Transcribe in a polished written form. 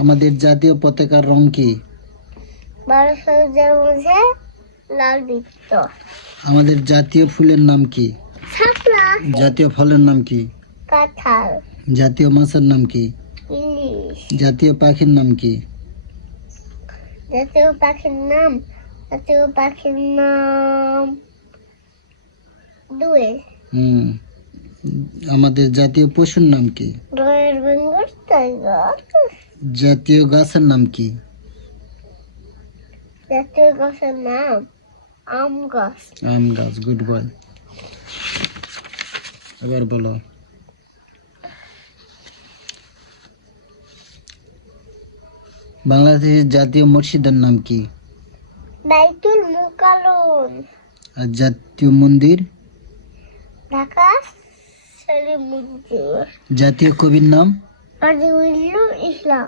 আমাদের জাতীয় পতাকার রং কি? বারো সবুজের মধ্যে লাল বৃত্ত। আমাদের জাতীয় ফুলের নাম কি? শাপলা। জাতীয় ফলের নাম কি? কাঁঠাল। জাতীয় মাছের নাম কি? ইলিশ। জাতীয় পাখির নাম কি? জাতীয় পাখির নাম দোয়েল। আমাদের জাতীয় পশুর নাম কি? Royal Bengal tiger. জাতীয় গাছের নাম কি? জাতীয় গাছের নাম আম গাছ। আম গাছ। Good boy. এবার বলো, বাংলাদেশের জাতীয় মসজিদের নাম কি? বাইতুল মুকাররম। আর জাতীয় মন্দির? ঢাকা শরীফ মসজিদ। জাতীয় কবির নাম? নজরুল ইসলাম।